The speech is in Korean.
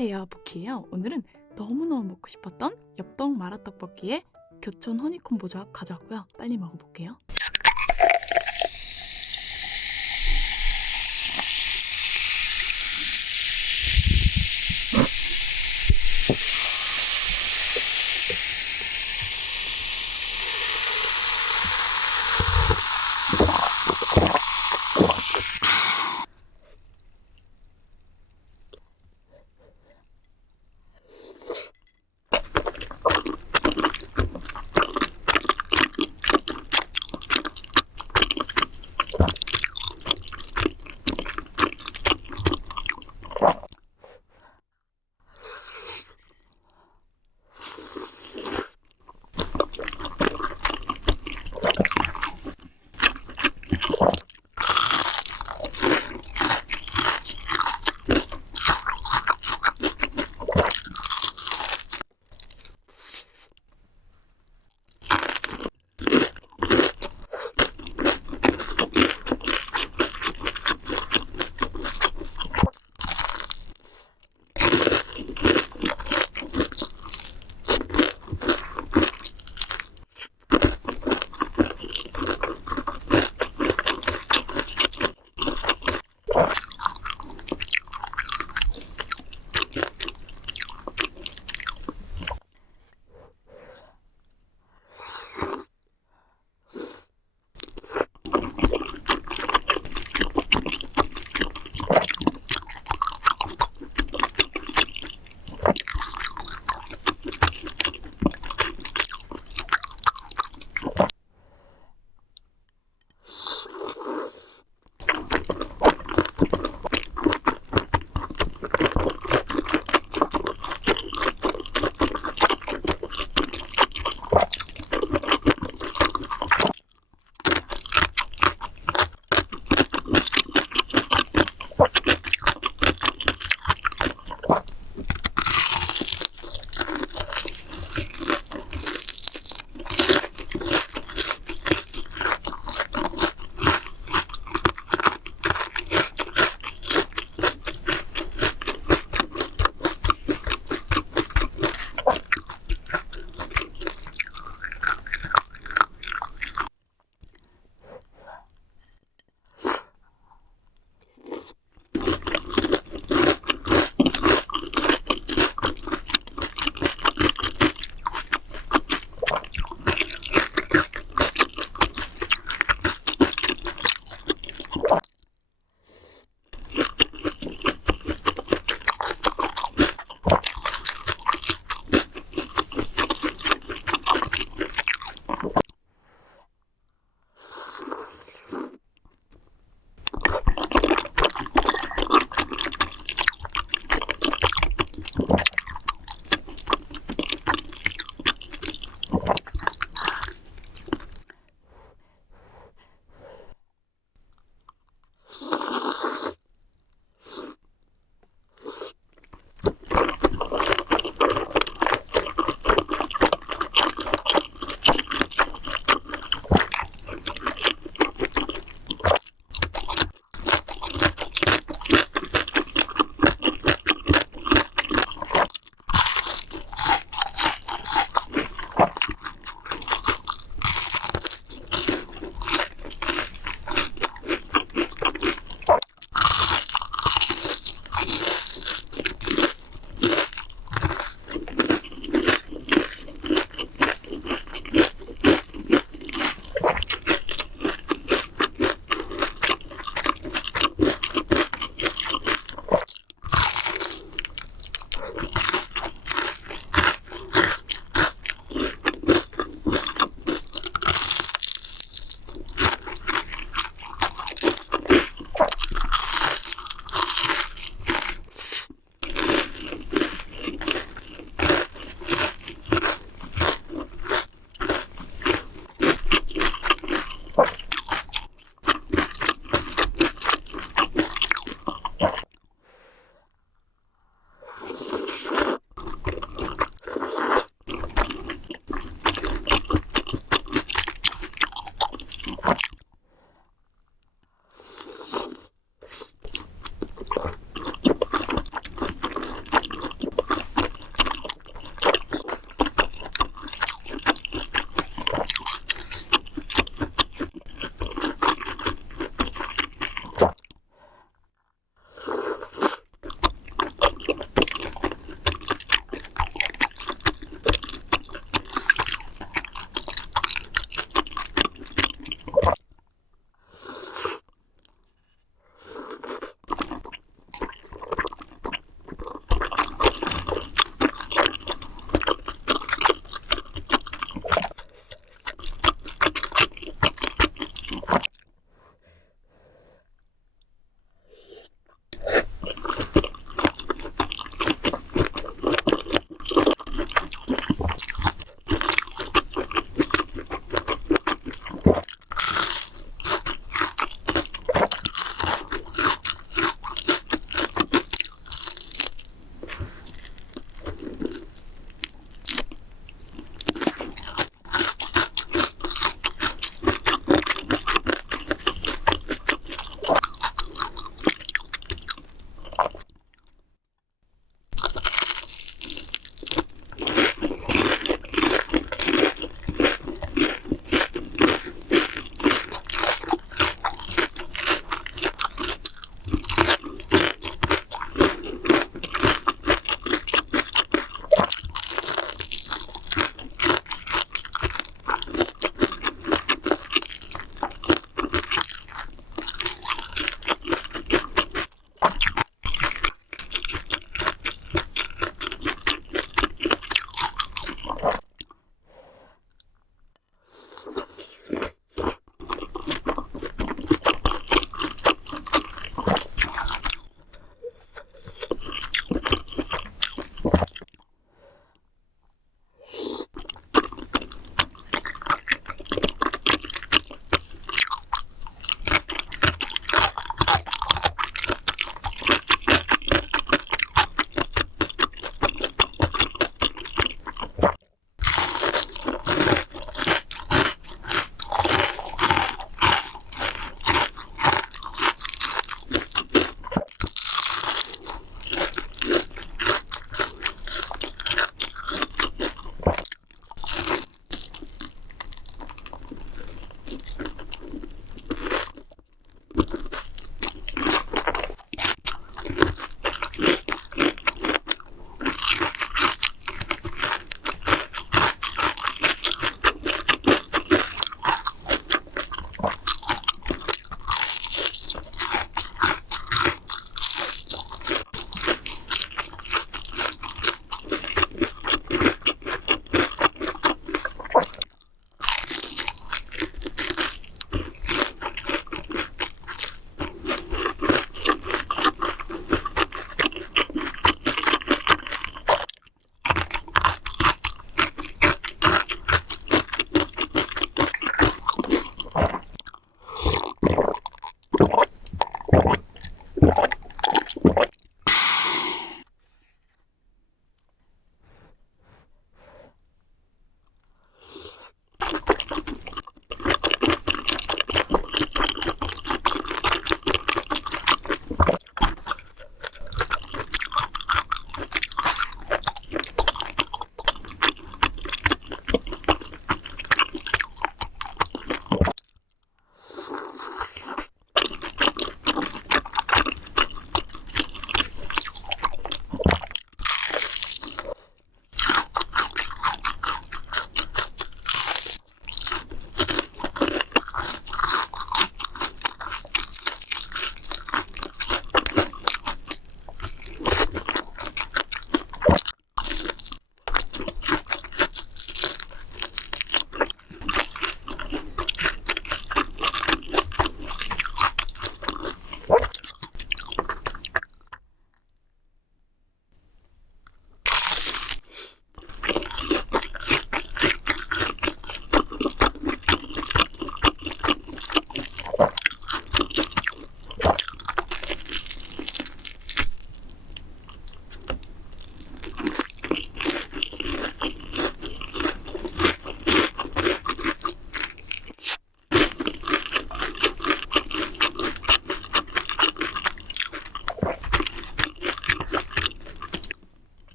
안녕하세요, 부키예요. 오늘은 너무너무 먹고 싶었던 엽떡 마라떡볶이에 교촌 허니콤 보 조합 가져왔고요. 빨리 먹어볼게요.